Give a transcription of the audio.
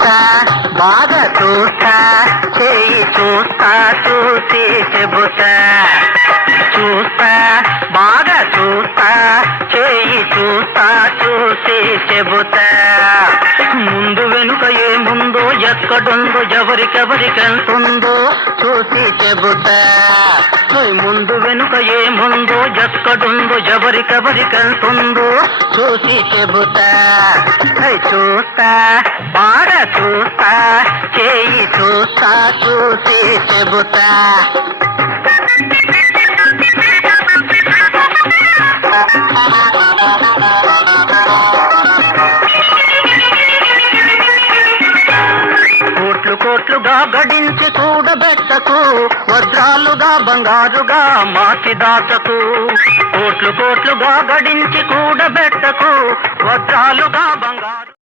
చూస్తా బాగా చూస్తా చేయి చూస్తా చూసి చెబుతా చూస్తా బాగా చూస్తా చేయి చూస్తా చూసి చెబుతా ముందు వెనుక ఏముందో ఎక్కడుందో ఎవరికెవరికెంతుందో చూసి చెబుతా ముందు వెనుక ఏముందో ఎక్కడుందో ఎవరికెవరికెంతుందో చూసి చెబుతా చూస్తా బాగా చూస్తా చేయి చూస్తా చూసి చెబుతా కోట్లు కోట్లుగా గడించి కూడబెట్టకు వజ్రాలుగా బంగారుగా మార్చి దాచకు కోట్లు కోట్లుగా గడించి కూడబెట్టకు వజ్రాలుగా బంగారు